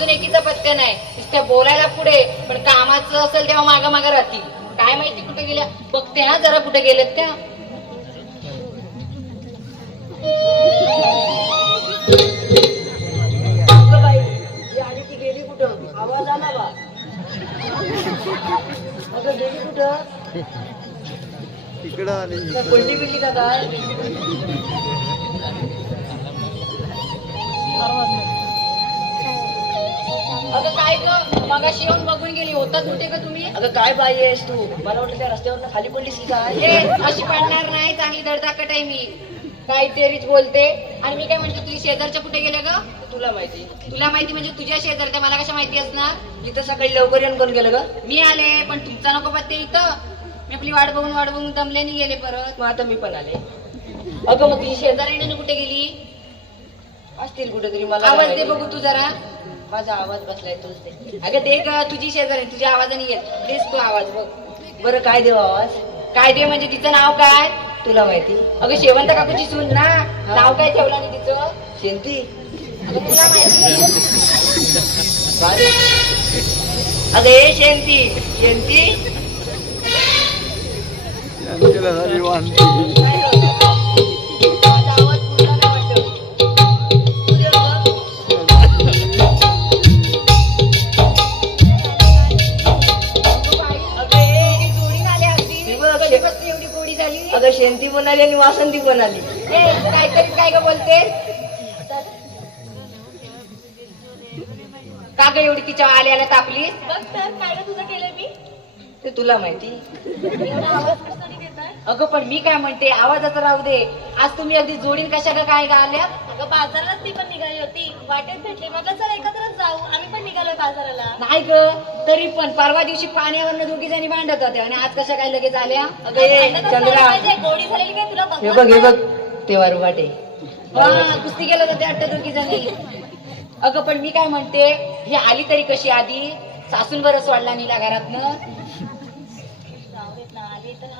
अजून एकीचा पत्त्या नाही. नुसत्या बोलायला पुढे पण कामाचं असेल तेव्हा मागं मागं राहतील. काय माहिती कुठे गेल्या. बघते हा जरा कुठे गेलेत त्या. आणि ती गेली कुठं? आवाज आला बा. अगं गेली कुठं? इकडं आली. पडली बिडली का काय? अगं काय ग मगाशी येऊन बघून गेली. होतात कुठे का तुम्ही? अगं काय बाई आहेस तू? मला वाटलं त्या रस्त्यावरनं खाली पडलीस की काय? अशी पडणार नाही. चांगली धडधाकट आहे मी. काहीतरीच बोलते. आणि मी काय म्हणते तुझी शेजारच्या कुठे गेल्या ग? तुला माहिती? तुला माहिती म्हणजे तुझ्या शेजारच्या मला कशा माहिती असणार? इथं सकाळी लवकर येऊन कोण गेलं ग? मी आले पण तुमचा नको पत्ते इथं. मी आपली वाट बघून दमल्याने गेले परत. मग आता मी पण आले. अगं मग तुझी शेजारीने कुठे गेली? असतील कुठेतरी. मला आवाज काय दे माहिती. बघू तू जरा. माझा आवाज बसलाय तोच ते. अगं दे ग तुझी शेजारी तुझ्या आवाजाने येत. देस तू आवाज बघ. बरं काय देऊ आवाज? काय दे म्हणजे तिचं नाव काय? तुला माहिती? अगं शेवंत काकूची सून ना. नाव काय ठेवलं आणि तिचं? शेंती? अगं तुला माहिती? काय? अगं हे शेंती. शेंती? यांच्याला झाली वांती. माझा आवाज पुढला नाही वाटत. तू दे बघ. अगं हे एवढी जोडी झाली अगदी. ती बघ. कधीपासून एवढी गोडी झाली? अगं शेंती पण आली आणि वासंती पण आली. काहीतरी काय ग बोलते? का ग एवढी तिच्या आल्याला तापली? बघ तर काय ग तुझं केलंय मी? ते तुला माहिती? एवढा आवाज कशाने देताय? अगं पण मी काय म्हणते आवाजाचं राहू दे. आज तुम्ही अगदी जोडीन कशा का काय आल्या? अगं बाजारालाच ती पण निघाली होती. वाटेत भेटली. म्हटलं चल एकत्रच जाऊ. आम्ही पण निघालोय बाजाराला. नाही ग तरी पण परवा दिवशी पाण्यावरनं दोघी जणी भांडत होत्या आणि आज कशा काय लगेच आल्या? अगं हे भांडतच चंद्रा. झालं पाहिजे. गोडी झालेली काय तुला हे बघवत बघ हे नाही? बघ. ते वारुघाटे. हा, कुस्ती गेलं होतं त्या दोघी जणी. अगं पण मी काय म्हणते ही आली तरी कशी आधी? सासून बरं सोडला नीला घरातनं.